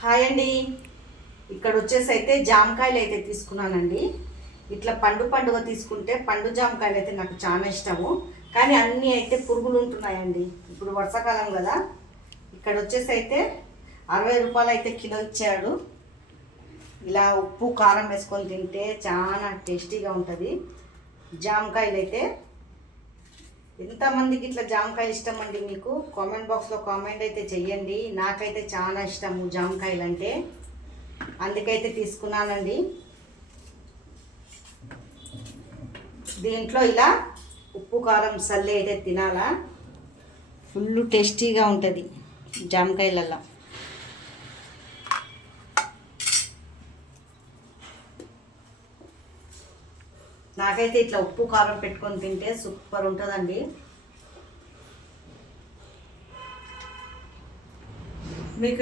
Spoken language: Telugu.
హాయ్ అండి. ఇక్కడ వచ్చేసి అయితే జామకాయలు అయితే తీసుకున్నానండి. ఇట్లా పండుగ తీసుకుంటే పండు జామకాయలు అయితే నాకు చాలా ఇష్టము. కానీ అన్నీ అయితే పురుగులు ఉంటున్నాయండి. ఇప్పుడు వర్షాకాలం కదా. ఇక్కడ వచ్చేసి అయితే 60 రూపాయలు అయితే కిలో ఇచ్చాడు. ఇలా ఉప్పు కారం వేసుకొని తింటే చాలా టేస్టీగా ఉంటుంది. జామకాయలు అయితే ఎంతమందికి ఇట్లా జామకాయలు ఇష్టం అండి? మీకు కామెంట్ బాక్స్లో కామెంట్ అయితే చెయ్యండి. నాకైతే చాలా ఇష్టము జామకాయలు అంటే, అందుకైతే తీసుకున్నానండి. దీంట్లో ఇలా ఉప్పు కారం సల్లి అయితే తినాలా, ఫుల్ టేస్టీగా ఉంటుంది జామకాయలల్లో. నాకైతే ఇట్లా ఉప్పు కారం పెట్టుకొని తింటే సూపర్ ఉంటుందండి. మీకు